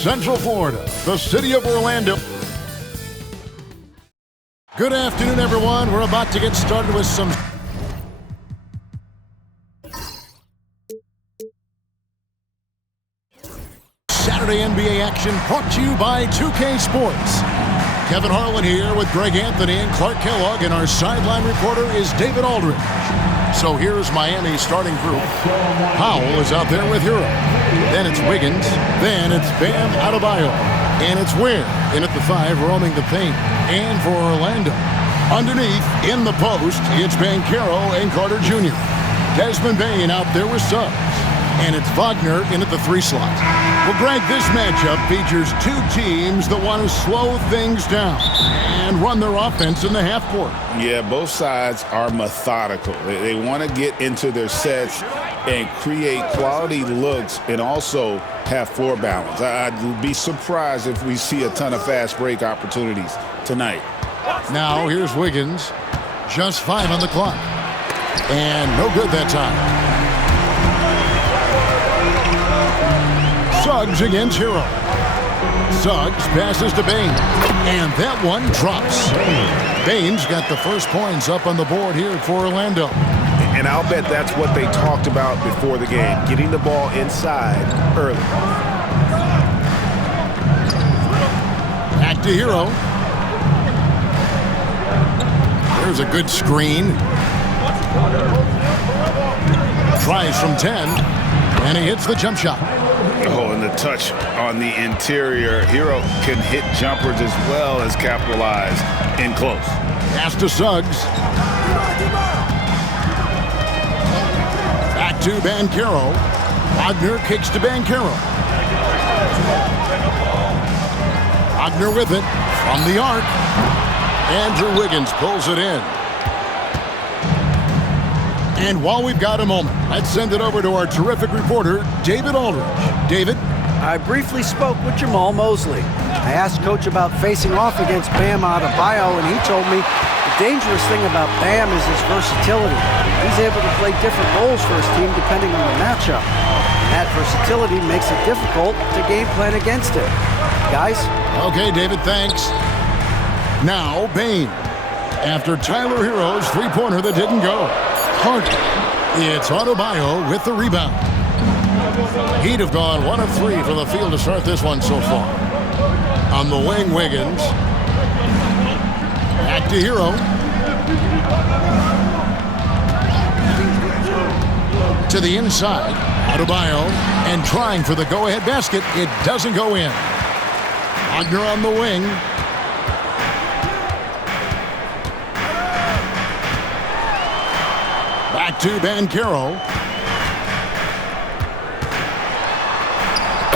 Central Florida, the city of Orlando. Good afternoon, everyone. We're about to get started with some Saturday NBA action brought to you by 2K Sports. Kevin Harlan here with Greg Anthony and Clark Kellogg, and our sideline reporter is David Aldridge. So here's Miami's starting group. Powell is out there with Hero. Then it's Wiggins. Then it's Bam Adebayo. And it's Ware in at the 5, roaming the paint. And for Orlando, underneath, in the post, it's Banchero and Carter Jr. Desmond Bane out there with Suggs. And it's Wagner in at the 3 slot. Well, Greg, this matchup features two teams that want to slow things down and run their offense in the half court. Yeah, both sides are methodical. They want to get into their sets and create quality looks and also have floor balance. I'd be surprised if we see a ton of fast break opportunities tonight. Now here's Wiggins. Just 5 on the clock. And no good that time. Suggs against Hero. Suggs passes to Bane. And that one drops. Bane's got the first points up on the board here for Orlando. And I'll bet that's what they talked about before the game, getting the ball inside early. Back to Hero. There's a good screen. Tries from 10. And he hits the jump shot. Oh, and the touch on the interior. Hero can hit jumpers as well as capitalize in close. Pass to Suggs. Back to Banchero. Wagner kicks to Banchero. Wagner with it from the arc. Andrew Wiggins pulls it in. And while we've got a moment, let's send it over to our terrific reporter, David Aldridge. David? I briefly spoke with Jamal Mosley. I asked Coach about facing off against Bam Adebayo, and he told me the dangerous thing about Bam is his versatility. He's able to play different roles for his team depending on the matchup. And that versatility makes it difficult to game plan against him. Guys? Okay, David, thanks. Now, Bane. After Tyler Hero's three-pointer that didn't go. Harden. It's Adebayo with the rebound. He'd have gone 1 of 3 from the field to start this one so far. On the wing, Wiggins. Back to Hero. To the inside. Adebayo. And trying for the go-ahead basket. It doesn't go in. Wagner on the wing. Back to Banchero.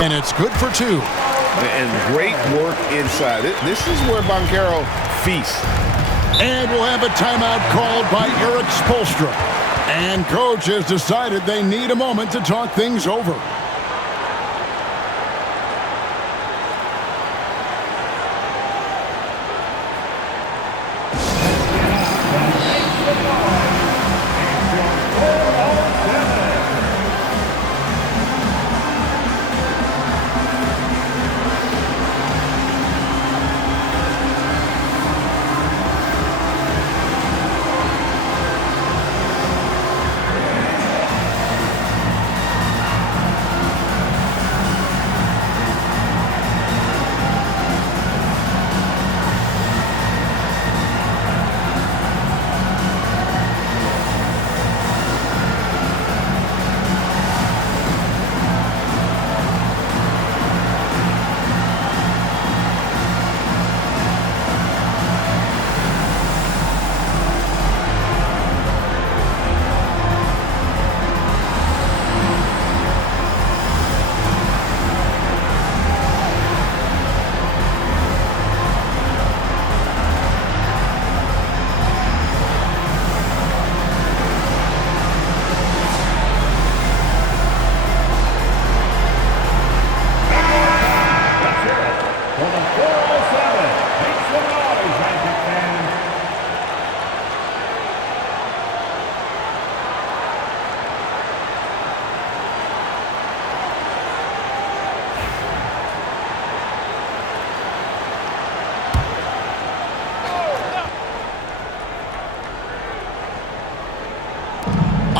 And it's good for 2. And great work inside. This is where Banchero feasts. And we'll have a timeout called by Eric Spoelstra. And coach has decided they need a moment to talk things over.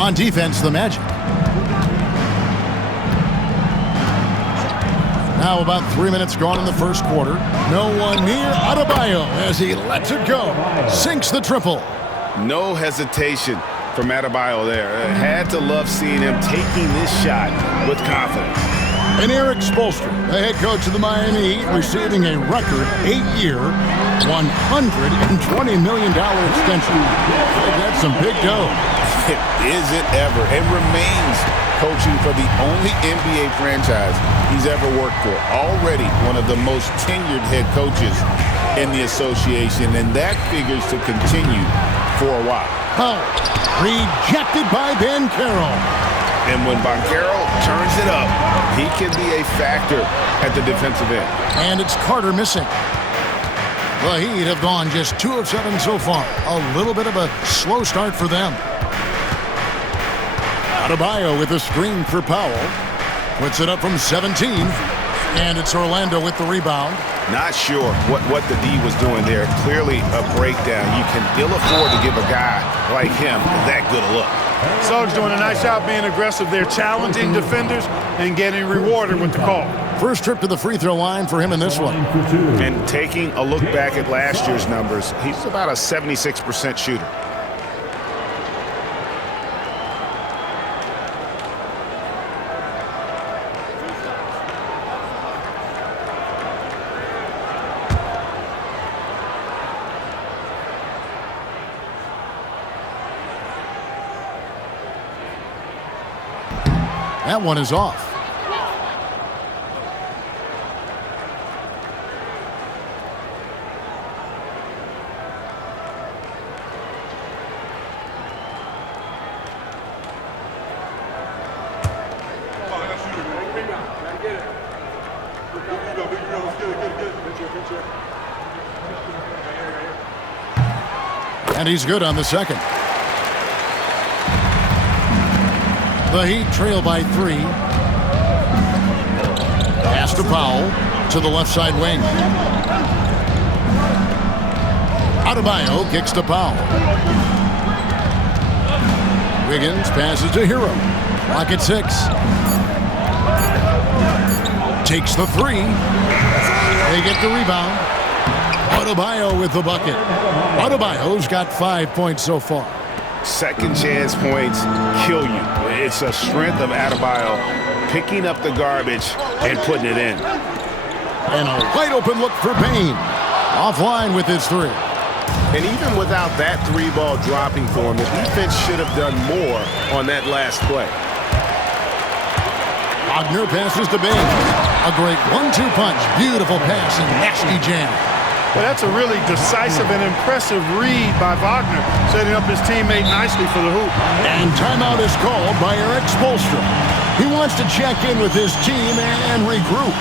On defense, the Magic. Now about 3 minutes gone in the first quarter. No one near Adebayo as he lets it go. Sinks the triple. No hesitation from Adebayo there. Had to love seeing him taking this shot with confidence. And Eric Spoelstra, the head coach of the Miami Heat, receiving a record 8-year, $120 million extension. That's some big dough. Is it ever? And remains coaching for the only NBA franchise he's ever worked for. Already one of the most tenured head coaches in the association, and that figures to continue for a while. Powell, rejected by Ben Carroll. And when Banchero turns it up, he can be a factor at the defensive end. And it's Carter missing. The Heat have gone just 2 of 7 so far. A little bit of a slow start for them. Adebayo with a screen for Powell. Puts it up from 17. And it's Orlando with the rebound. Not sure what the D was doing there. Clearly a breakdown. You can ill afford to give a guy like him that good a look. Suggs doing a nice job being aggressive. They're challenging defenders and getting rewarded with the call. First trip to the free throw line for him in this one. And taking a look back at last year's numbers, he's about a 76% shooter. That one is off. And he's good on the second. The Heat trail by 3. Pass to Powell to the left side wing. Adebayo kicks to Powell. Wiggins passes to Hero. Clock at 6. Takes the 3. They get the rebound. Adebayo with the bucket. Adebayo's got 5 points so far. Second chance points kill you. It's a strength of Adebayo picking up the garbage and putting it in. And a wide open look for Bane. Offline with his 3. And even without that 3-ball dropping for him, the defense should have done more on that last play. Wagner passes to Bane. A great 1-2 punch. Beautiful pass and nasty jam. Well, that's a really decisive and impressive read by Wagner, setting up his teammate nicely for the hoop. And timeout is called by Eric Spoelstra. He wants to check in with his team and regroup.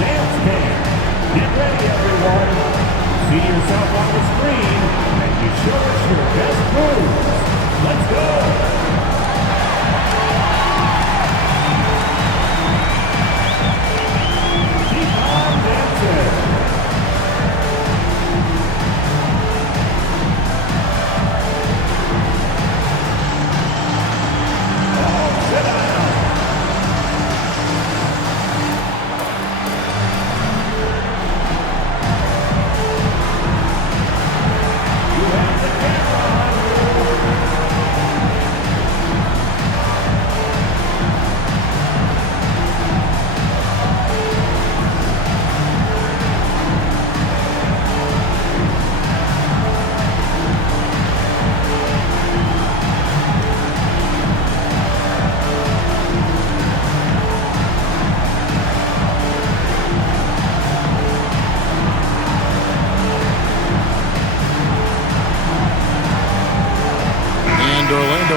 Dance Camp. Get ready, everyone. See yourself on the screen, and you show us your best moves. Let's go.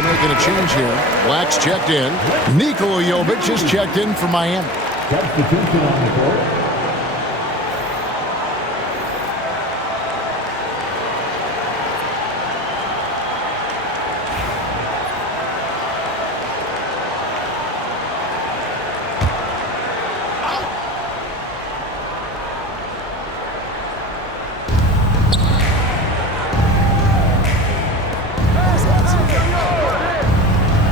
Making a change here. Black's checked in. Nikola Jovic is checked in for Miami. Substitution on the court.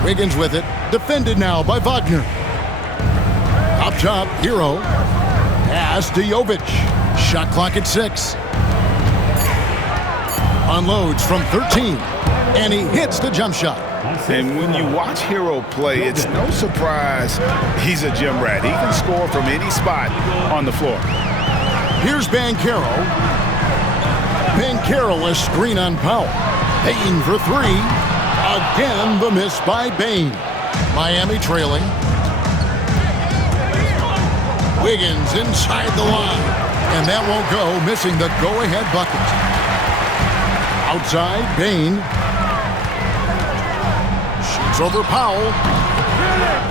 Wiggins with it. Defended now by Wagner. Up top, Hero. Pass to Jovic. Shot clock at 6. Unloads from 13. And he hits the jump shot. And when you watch Hero play, it's no surprise he's a gym rat. He can score from any spot on the floor. Here's Banchero. Banchero, a screen on Powell. Payne for 3. Again, the miss by Bane. Miami trailing. Wiggins inside the line. And that won't go, missing the go-ahead bucket. Outside, Bane. Shoots over Powell.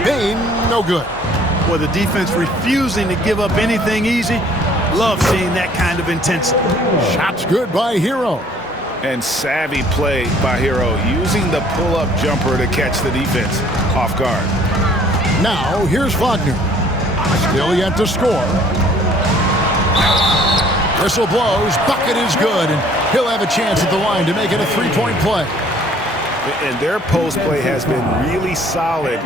Bane, no good. With the defense refusing to give up anything easy, love seeing that kind of intensity. Shots good by Hero. And savvy play by Hero, using the pull-up jumper to catch the defense off guard. Now, here's Wagner. Still yet to score. Whistle blows. Bucket is good. And he'll have a chance at the line to make it a 3-point play. And their post play has been really solid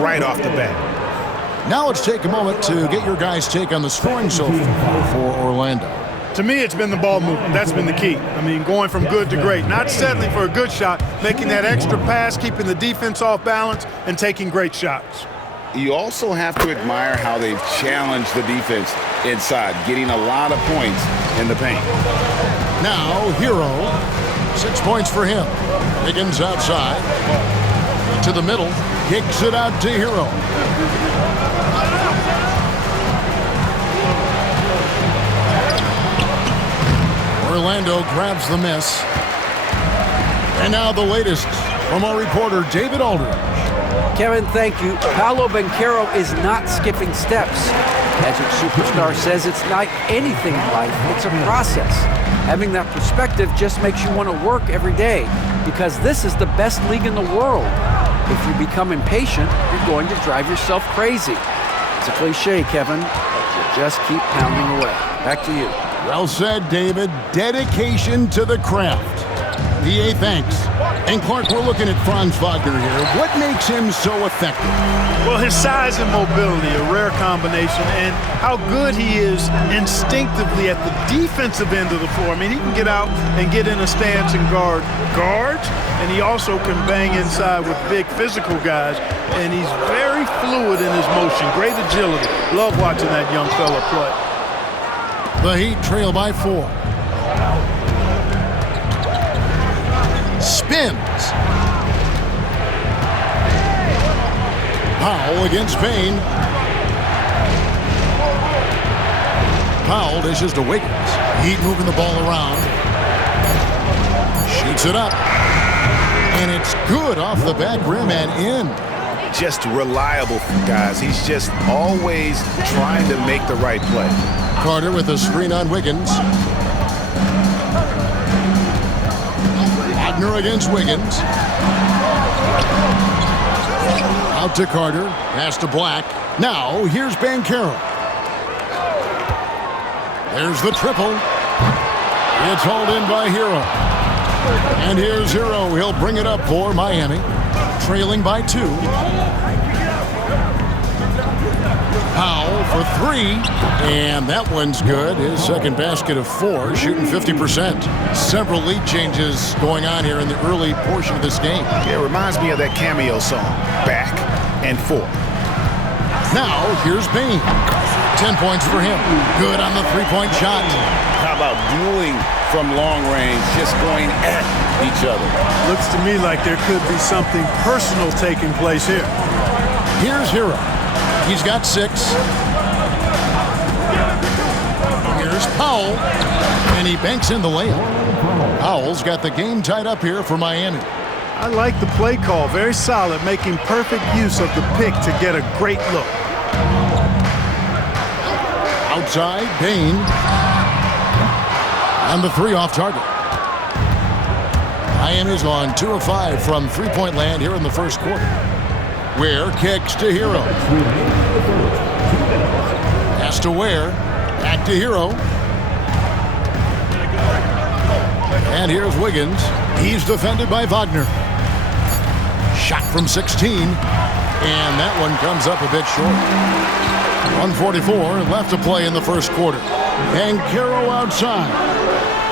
right off the bat. Now let's take a moment to get your guys' take on the scoring so far for Orlando. To me, it's been the ball movement. That's been the key. I mean, going from good to great. Not settling for a good shot, making that extra pass, keeping the defense off balance, and taking great shots. You also have to admire how they've challenged the defense inside, getting a lot of points in the paint. Now, Hero. 6 points for him. Wiggins outside. To the middle. Kicks it out to Hero. Orlando grabs the miss. And now the latest from our reporter, David Aldridge. Kevin, thank you. Paolo Banchero is not skipping steps. Magic Superstar says it's like anything in life. It's a process. Having that perspective just makes you want to work every day because this is the best league in the world. If you become impatient, you're going to drive yourself crazy. It's a cliche, Kevin, but you just keep pounding away. Back to you. Well said, David. Dedication to the craft. DA, thanks. And Clark, we're looking at Franz Wagner here. What makes him so effective? Well, his size and mobility, a rare combination, and how good he is instinctively at the defensive end of the floor. I mean, he can get out and get in a stance and guard guards, and he also can bang inside with big physical guys, and he's very fluid in his motion, great agility. Love watching that young fella play. The Heat trail by 4. Spins. Powell against Bane. Powell dishes to Wiggins. Heat moving the ball around. Shoots it up. And it's good off the back rim and in. Just reliable, guys. He's just always trying to make the right play. Carter with a screen on Wiggins. Wagner against Wiggins. Out to Carter. Pass to Black. Now, here's Banchero. There's the triple. It's hauled in by Hero. And here's Hero. He'll bring it up for Miami. Trailing by 2. Powell for 3, and that one's good. His second basket of 4, shooting 50%. Several lead changes going on here in the early portion of this game. It reminds me of that cameo song, Back and Forth. Now, here's Bane. 10 points for him. Good on the three-point shot. How about dueling from long range, just going at each other? Looks to me like there could be something personal taking place here. Here's Hero. He's got 6. Here's Powell. And he banks in the layup. Powell's got the game tied up here for Miami. I like the play call. Very solid, making perfect use of the pick to get a great look. Outside, Bane. And the 3 off target. Miami's on 2 of 5 from three-point land here in the first quarter. Ware kicks to Hero. Pass to Ware. Back to Hero. And here's Wiggins. He's defended by Wagner. Shot from 16. And that one comes up a bit short. 1:44 left to play in the first quarter. And Caro outside.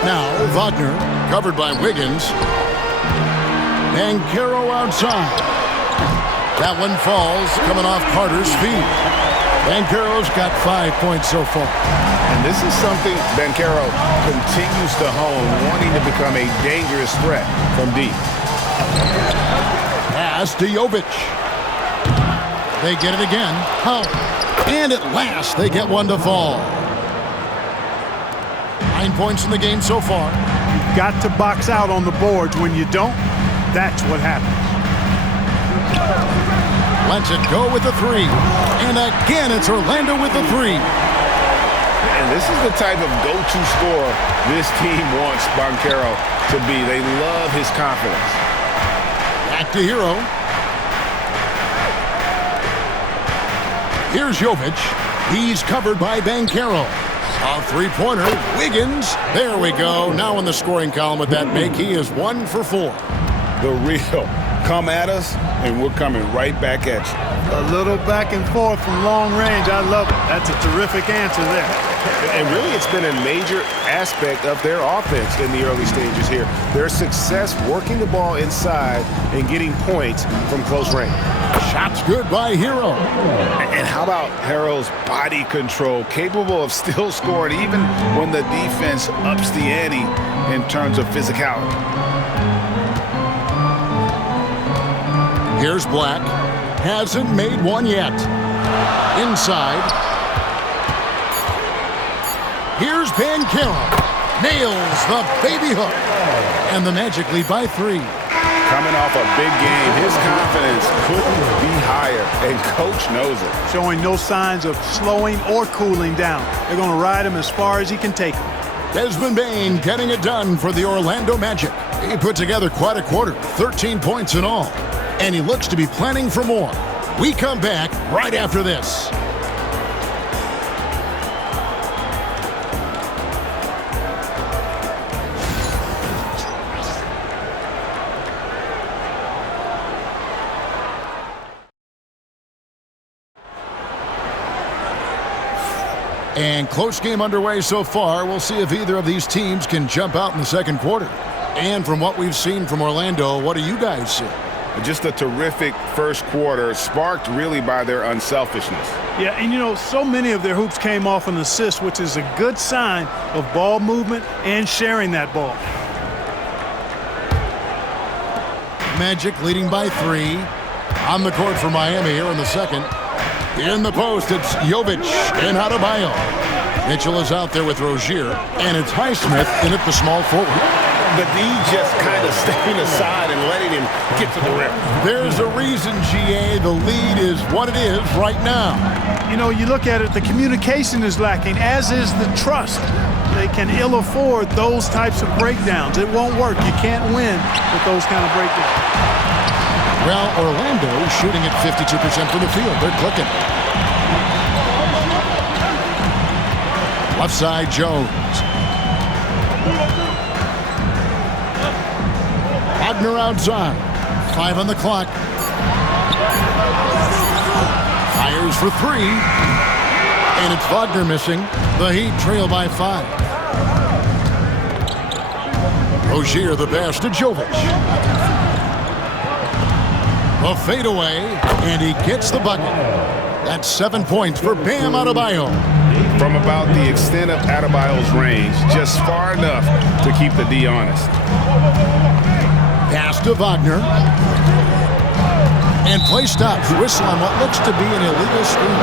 Now Wagner, covered by Wiggins. And Caro outside. That one falls, coming off Carter's feet. Banchero's got 5 points so far. And this is something Banchero continues to hone, wanting to become a dangerous threat from deep. Pass to Jovic. They get it again. Oh. And at last, they get one to fall. 9 points in the game so far. You've got to box out on the boards. When you don't, that's what happens. Lets it go with the three. And again, it's Orlando with the three. And this is the type of go-to scorer this team wants Banchero to be. They love his confidence. Back to Hero. Here's Jovic. He's covered by Banchero. A three-pointer. Wiggins. There we go. Now in the scoring column with that make, he is 1 for 4. The real. Come at us, and we're coming right back at you. A little back and forth from long range. I love it. That's a terrific answer there. And really, it's been a major aspect of their offense in the early stages here. Their success working the ball inside and getting points from close range. Shots good by Hero. And how about Hero's body control, capable of still scoring even when the defense ups the ante in terms of physicality. Here's Black. Hasn't made one yet. Inside. Here's Banchero. Nails the baby hook. And the Magic lead by 3. Coming off a big game, his confidence couldn't be higher, and Coach knows it. Showing no signs of slowing or cooling down. They're going to ride him as far as he can take him. Desmond Bane getting it done for the Orlando Magic. He put together quite a quarter, 13 points in all. And he looks to be planning for more. We come back right after this. And close game underway so far. We'll see if either of these teams can jump out in the second quarter. And from what we've seen from Orlando, what do you guys see? Just a terrific first quarter, sparked really by their unselfishness. Yeah, and you know, so many of their hoops came off an assist, which is a good sign of ball movement and sharing that ball. Magic leading by 3. On the court for Miami here in the second. In the post, it's Jovic and Adebayo. Mitchell is out there with Rozier, and it's Highsmith in at the small forward. But he just kind of stepping aside and letting him get to the rim. There's a reason, GA, the lead is what it is right now. You know, you look at it, the communication is lacking, as is the trust. They can ill afford those types of breakdowns. It won't work. You can't win with those kind of breakdowns. Well, Orlando shooting at 52% from the field. They're clicking. Left side, Jones. Wagner outside. 5 on the clock. Fires for 3. And it's Wagner missing. The Heat trail by 5. Rozier the pass to Jovic. A fadeaway, and he gets the bucket. That's 7 points for Bam Adebayo. From about the extent of Adebayo's range, just far enough to keep the D honest. Pass to Wagner. And play stops. Whistle on what looks to be an illegal screen.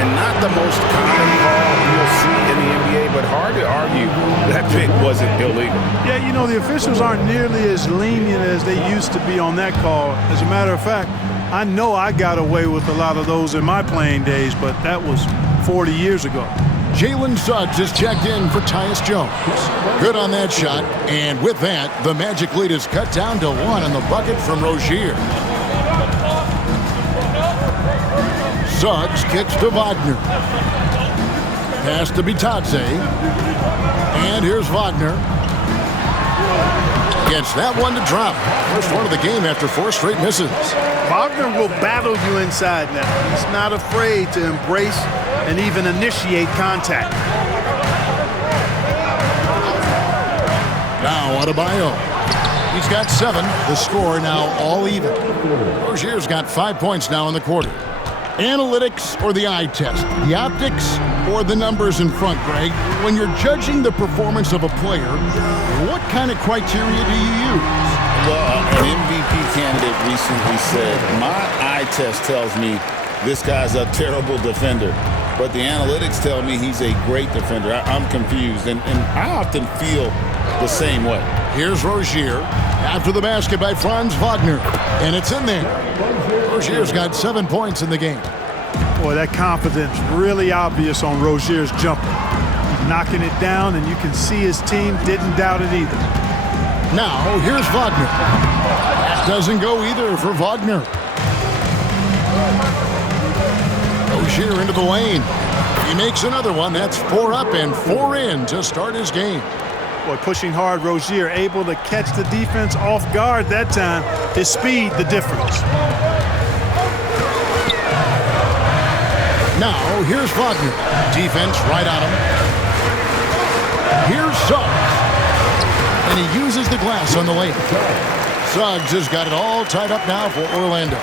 And not the most common call you'll see in the NBA, but hard to argue that pick wasn't illegal. Yeah, you know, the officials aren't nearly as lenient as they used to be on that call. As a matter of fact, I know I got away with a lot of those in my playing days, but that was 40 years ago. Jalen Suggs is checked in for Tyus Jones. Good on that shot. And with that, the Magic lead is cut down to 1 on the bucket from Rozier. Suggs kicks to Wagner. Pass to Bitadze. And here's Wagner. Gets that one to drop. First one of the game after 4 straight misses. Wagner will battle you inside now. He's not afraid to embrace and even initiate contact. Now Adebayo. He's got 7. The score now all even. Rozier's got 5 points now in the quarter. Analytics or the eye test? The optics or the numbers in front, Greg? When you're judging the performance of a player, what kind of criteria do you use? Well, an MVP candidate recently said, my eye test tells me this guy's a terrible defender, but the analytics tell me he's a great defender. I'm confused, and I often feel the same way. Here's Rozier. After the basket by Franz Wagner. And it's in there. Rozier's got 7 points in the game. Boy, that confidence really obvious on Rozier's jumper. He's knocking it down, and you can see his team didn't doubt it either. Now, here's Wagner. That doesn't go either for Wagner. Rozier into the lane. He makes another one. That's 4 up and 4 in to start his game. Boy, pushing hard, Rozier able to catch the defense off guard that time. His speed, the difference. Now, here's Wagner. Defense right on him. Here's Suggs. And he uses the glass on the lane. Suggs has got it all tied up now for Orlando.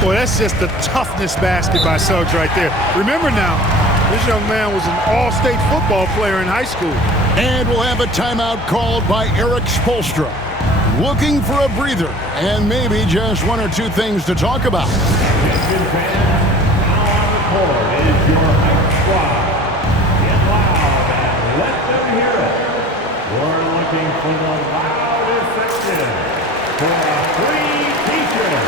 Boy, that's just the toughness basket by Suggs right there. Remember now, this young man was an all-state football player in high school. And we'll have a timeout called by Eric Spoelstra. Looking for a breather and maybe just 1 or 2 things to talk about. Attention fans, now on the court is your hype squad. Get loud and let them hear it. We're looking for the loudest section for a free t-shirt.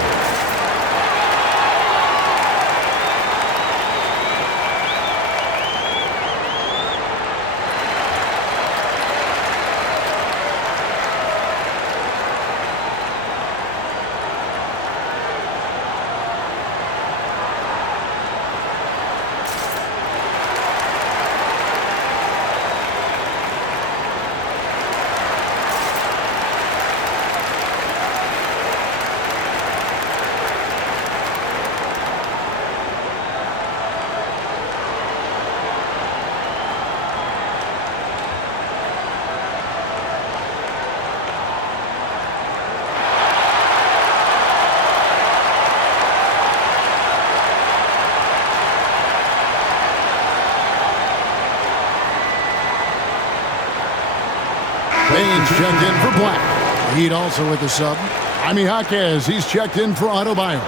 Baines checked in for Black. Heat also with the sub. Jaime Jaquez, he's checked in for Adebayo.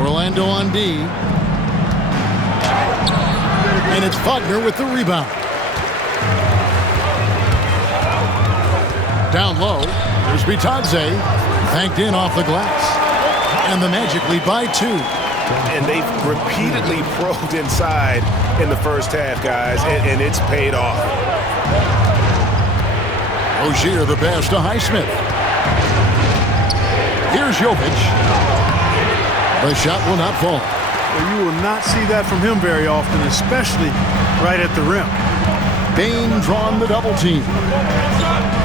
Orlando on D. And it's Wagner with the rebound. Down low, there's Bitadze. Banked in off the glass. And the Magic lead by 2. And they've repeatedly probed inside in the first half, guys, and it's paid off. Rozier the pass to Highsmith. Here's Jovic. The shot will not fall. You will not see that from him very often, especially right at the rim. Baines drawn the double team.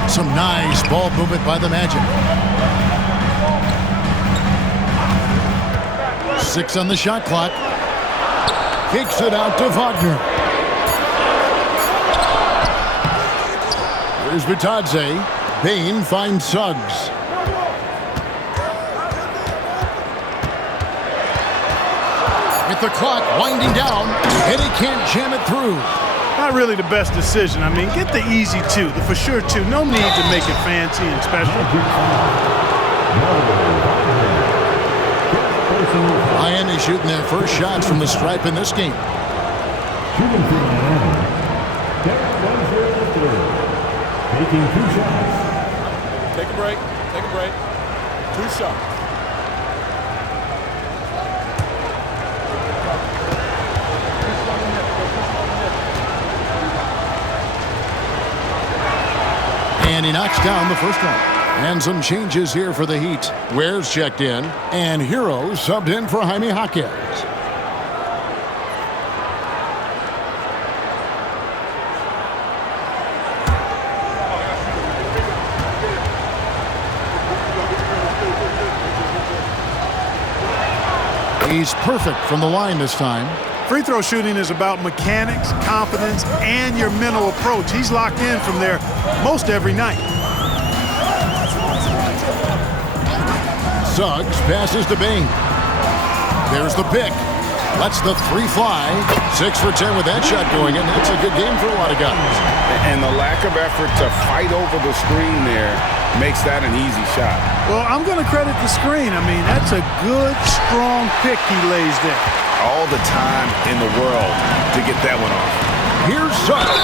Some nice ball movement by the Magic. 6 on the shot clock. Kicks it out to Wagner. Here's Bitadze. Bain finds Suggs. With the clock winding down, and he can't jam it through. Not really the best decision. I mean, get the easy 2, the for sure 2. No need to make it fancy and special. Miami shooting their first shots from the stripe in this game. Shooting for Miami. Derek Rozier III. Taking 2 shots. Take a break. Take a break. 2 shots. And he knocks down the first one. And some changes here for the Heat. Ware's checked in, and Hero subbed in for Jaime Jaquez. He's perfect from the line this time. Free throw shooting is about mechanics, confidence, and your mental approach. He's locked in from there most every night. Suggs passes to Bing. There's the pick. Lets the three fly. 6 for 10 with that shot going in. That's a good game for a lot of guys. And the lack of effort to fight over the screen there makes that an easy shot. Well, I'm going to credit the screen. I mean, that's a good, strong pick he lays there. All the time in the world to get that one off. Here's Suggs.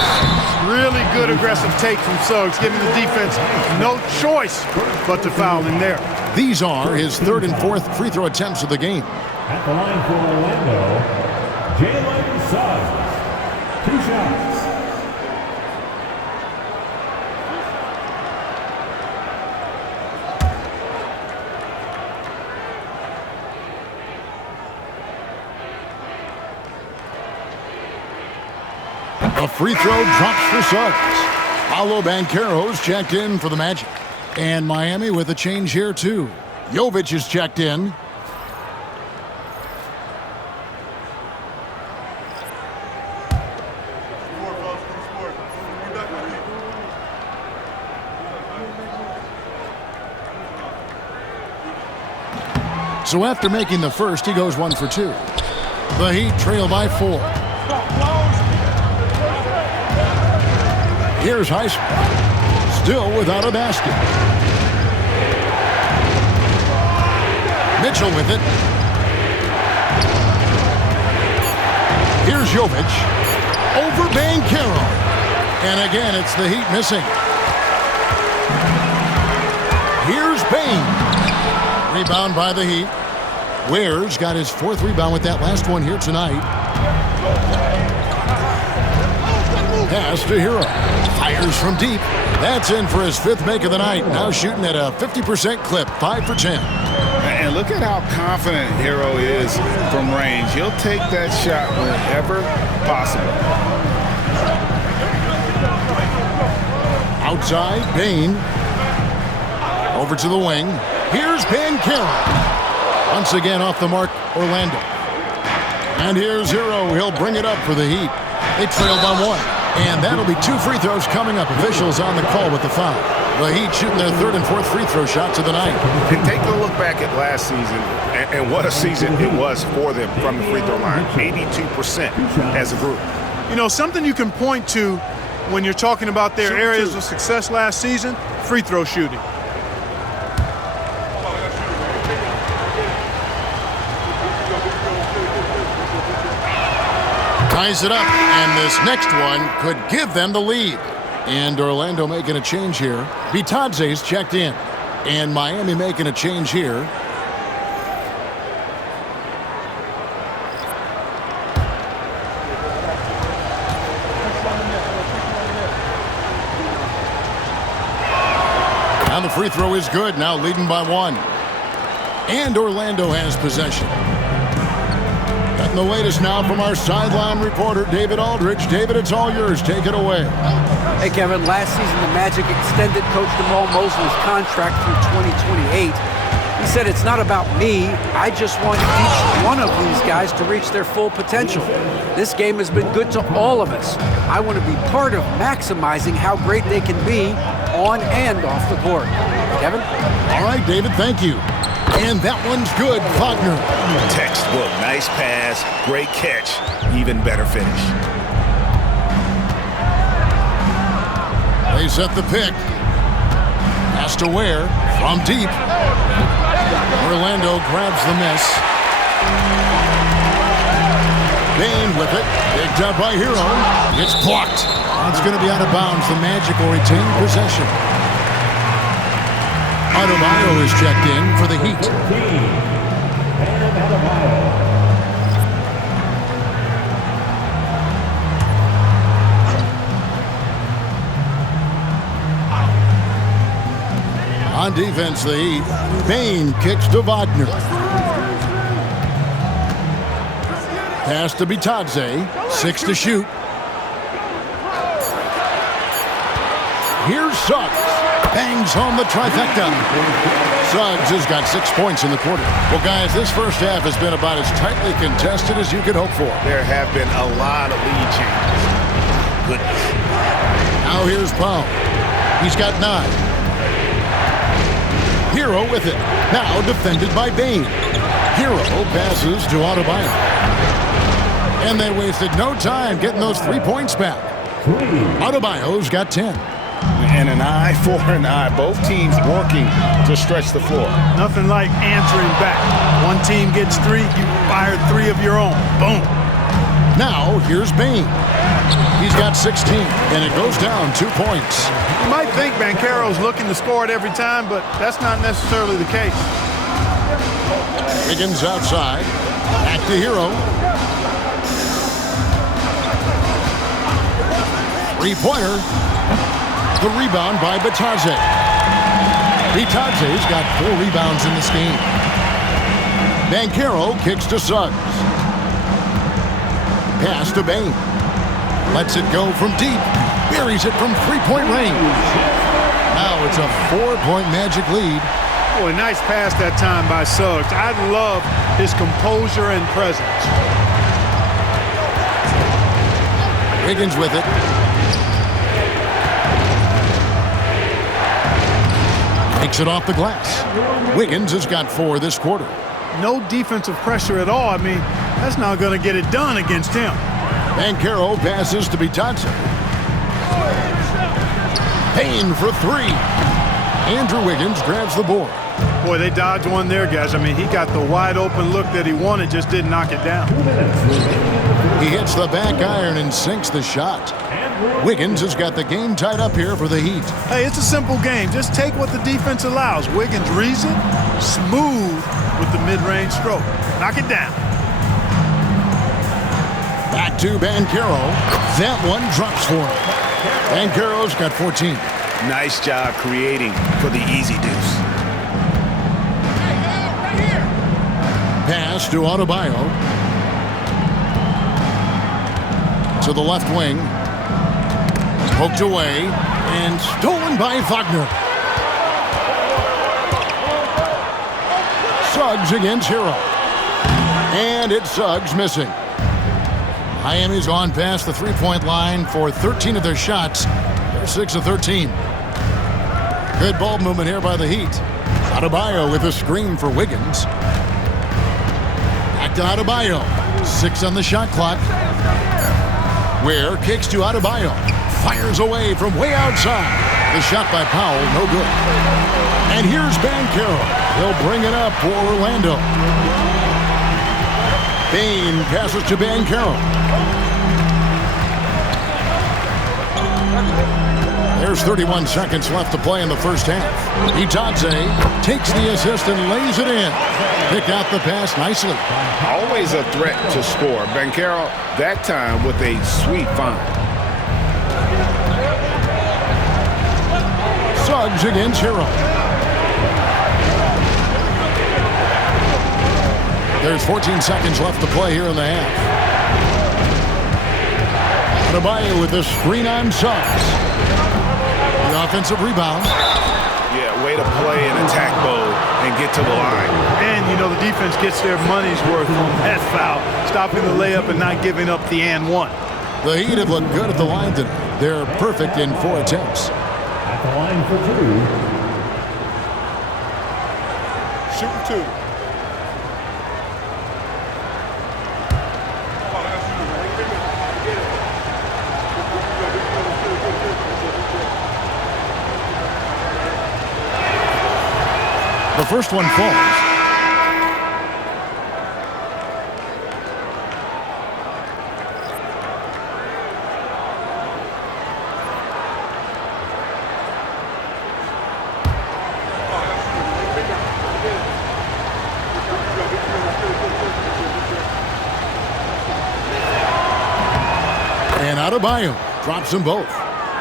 Really good aggressive take from Suggs, giving the defense no choice but to foul in there. These are his 3rd and 4th free throw attempts of the game. At the line for Orlando, Jalen Suggs. 2 shots. A free throw drops for Suggs. Paolo Banchero's checked in for the Magic. And Miami with a change here, too. Jovic is checked in. So after making the first, he goes 1 for 2. The Heat trail by 4. Here's Highsmith. Still without a basket. Mitchell with it. Here's Jovic. Over Banchero. And again, it's the Heat missing. Here's Bane. Rebound by the Heat. Ware's got his 4th rebound with that last one here tonight. Pass to Hero. Fires from deep. That's in for his 5th make of the night. Now shooting at a 50% clip. 5 for 10. And look at how confident Hero is from range. He'll take that shot whenever possible. Outside, Bane. Over to the wing. Here's Banchero. Once again off the mark, Orlando. And here's Hero. He'll bring it up for the Heat. They trail by 1. And that'll be 2 free throws coming up. Officials on the call with the foul. The Heat shooting their 3rd and 4th free throw shots of the night. And take a look back at last season, and what a season it was for them from the free throw line. 82% as a group. You know, something you can point to when you're talking about their areas of success last season, free throw shooting. Ties it up, and this next one could give them the lead. And Orlando making a change here. Bitadze's checked in. And Miami making a change here. And the free throw is good, now leading by 1. And Orlando has possession. And the latest now from our sideline reporter, David Aldridge. David, it's all yours. Take it away. Hey, Kevin, last season the Magic extended Coach Jamal Mosley's contract through 2028. He said, it's not about me. I just want each one of these guys to reach their full potential. This game has been good to all of us. I want to be part of maximizing how great they can be on and off the court. Kevin? All right, David, thank you. And that one's good, Faulkner. Textbook, nice pass, great catch, even better finish. They set the pick. Pass to Ware from deep. Orlando grabs the miss. Bane with it. Picked up by Hero. It's blocked. It's going to be out of bounds. The Magic will retain possession. Adebayo is checked in for the Heat. On defense, the Heat. Bain kicks to Wagner. Pass to Bitadze. 6 to shoot. Here's Suggs. Bangs home the trifecta. Suggs has got 6 points in the quarter. Well, guys, this first half has been about as tightly contested as you could hope for. There have been a lot of lead changes. Goodness. Now here's Powell. He's got 9. Hero with it. Now defended by Bain. Hero passes to Adebayo. And they wasted no time getting those 3 points back. Adebayo's got 10. And an eye for an eye. Both teams working to stretch the floor. Nothing like answering back. One team gets 3, you fire 3 of your own. Boom. Now here's Bain. He's got 16, and it goes down 2 points. You might think Banchero's looking to score it every time, but that's not necessarily the case. Wiggins outside. Back to Hero. 3-pointer. The rebound by Bitadze. Bitadze's got 4 rebounds in this game. Banchero kicks to Suggs. Pass to Bain. Lets it go from deep. Buries it from 3-point range. Now it's a 4-point Magic lead. Boy, nice pass that time by Suggs. I love his composure and presence. Wiggins with it. Takes it off the glass. Wiggins has got 4 this quarter. No defensive pressure at all. I mean, that's not going to get it done against him. Banchero passes to Bitadze. Payne for 3. Andrew Wiggins grabs the board. Boy, they dodged one there, guys. I mean, he got the wide open look that he wanted, just didn't knock it down. He hits the back iron and sinks the shot. Wiggins has got the game tied up here for the Heat. Hey, it's a simple game. Just take what the defense allows. Wiggins reads it, smooth with the mid-range stroke. Knock it down. Back to Banchero. That one drops for him. Banchero's got 14. Nice job creating for the easy deuce. Pass to Adebayo. To the left wing. Poked away and stolen by Wagner. Suggs against Hero. And it's Suggs missing. Miami's gone past the 3-point line for 13 of their shots. They're 6 of 13. Good ball movement here by the Heat. Adebayo with a screen for Wiggins. Back to Adebayo. 6 on the shot clock. Ware kicks to Adebayo. Fires away from way outside. The shot by Powell, no good. And here's Banchero. He'll bring it up for Orlando. Bain passes to Banchero. There's 31 seconds left to play in the first half. Bitadze takes the assist and lays it in. Picked out the pass nicely. Always a threat to score. Banchero, that time with a sweet find. Suggs against Hero. There's 14 seconds left to play here in the half. Adebayo with the screen on Suggs. The offensive rebound. Yeah, way to play an attack mode and get to the line. And, you know, the defense gets their money's worth on that foul, stopping the layup and not giving up the and one. The Heat have looked good at the line tonight. They're perfect in 4 attempts. At the line for 2. Shooting 2. The first one falls. And Adebayo drops them both.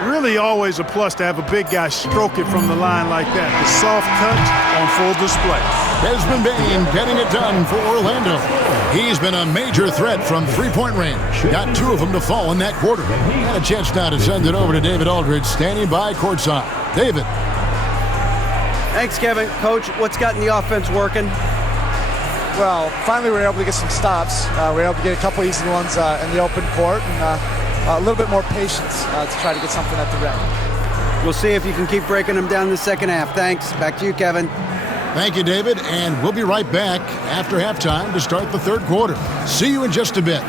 Really always a plus to have a big guy stroke it from the line like that. The soft touch on full display. Desmond Bane getting it done for Orlando. He's been a major threat from three-point range. Got 2 of them to fall in that quarter. And a chance now to send it over to David Aldridge, standing by courtside. David. Thanks, Kevin. Coach, what's gotten the offense working? Well, finally we were able to get some stops. We were able to get a couple easy ones in the open court, and a little bit more patience to try to get something at the rim. We'll see if you can keep breaking them down in the second half. Thanks. Back to you, Kevin. Thank you, David, and we'll be right back after halftime to start the third quarter. See you in just a bit.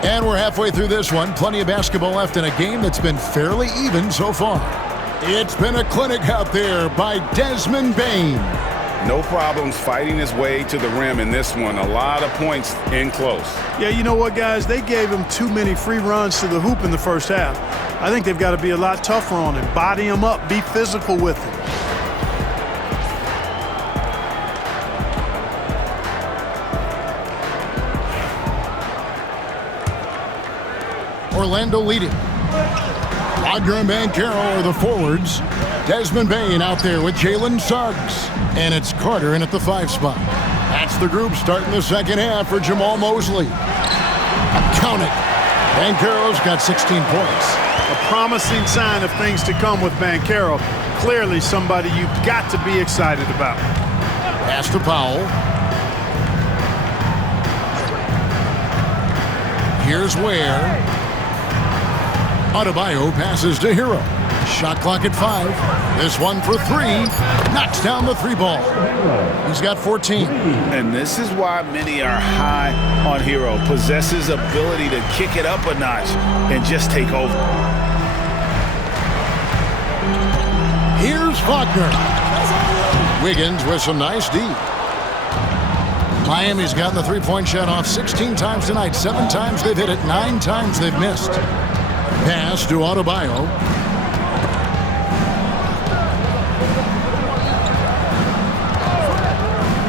And we're halfway through this one. Plenty of basketball left in a game that's been fairly even so far. It's been a clinic out there by Desmond Bane. No problems fighting his way to the rim in this one. A lot of points in close. Yeah, you know what, guys? They gave him too many free runs to the hoop in the first half. I think they've got to be a lot tougher on him. Body him up. Be physical with him. Orlando leading. Wagner and Banchero are the forwards. Desmond Bane out there with Jalen Suggs. And it's Carter in at the 5 spot. That's the group starting the second half for Jamal Mosley. Count it. Banchero's got 16 points. A promising sign of things to come with Banchero. Clearly somebody you've got to be excited about. Pass to Powell. Here's where Adebayo passes to Hero. Shot clock at 5. This one for 3. Knocks down the 3 ball. He's got 14. And this is why many are high on Hero. Possesses ability to kick it up a notch and just take over. Here's Wagner. Wiggins with some nice D. Miami's gotten the 3-point shot off 16 times tonight. 7 times they've hit it. 9 times they've missed. Pass to Adebayo.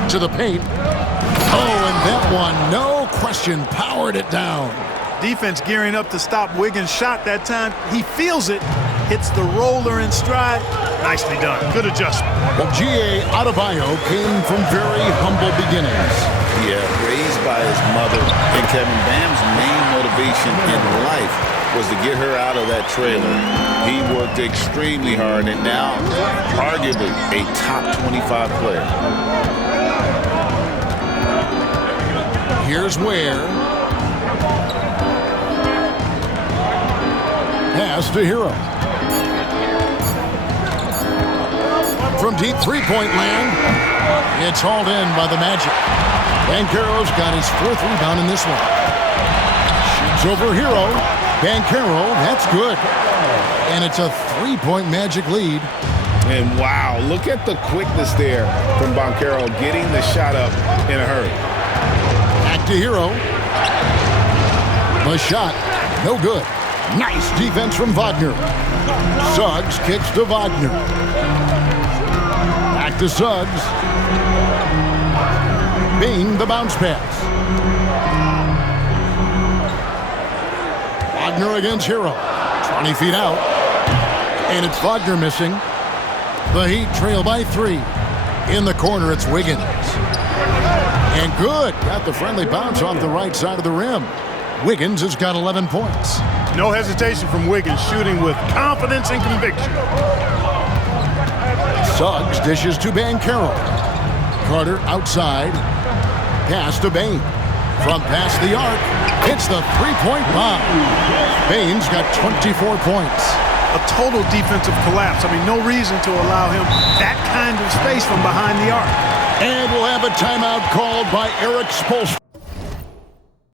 To the paint. Oh, and that one, no question, powered it down. Defense gearing up to stop Wiggins' shot that time. He feels it. Hits the roller in stride. Nicely done. Good adjustment. Well, G.A. Adebayo came from very humble beginnings. Yeah, raised by his mother. And Kevin, Bam's main motivation in life was to get her out of that trailer. He worked extremely hard and now arguably a top 25 player. Here's where. Pass to Hero. From deep three-point land, it's hauled in by the Magic. Banchero's got his 4th rebound in this one. Shoots over Hero. Banchero, that's good. And it's a 3-point Magic lead. And wow, look at the quickness there from Banchero getting the shot up in a hurry. Back to Hero. The shot, no good. Nice defense from Wagner. Suggs kicks to Wagner. Back to Suggs. Bing the bounce pass. Wagner against Hero. 20 feet out. And it's Wagner missing. The Heat trail by 3. In the corner, it's Wiggins. And good. Got the friendly bounce off the right side of the rim. Wiggins has got 11 points. No hesitation from Wiggins, shooting with confidence and conviction. Suggs dishes to Banchero. Carter outside. Pass to Bane. From past the arc, it's the three-point bomb. Bane's got 24 points. A total defensive collapse. I mean, no reason to allow him that kind of space from behind the arc. And we'll have a timeout called by Eric Spoelstra.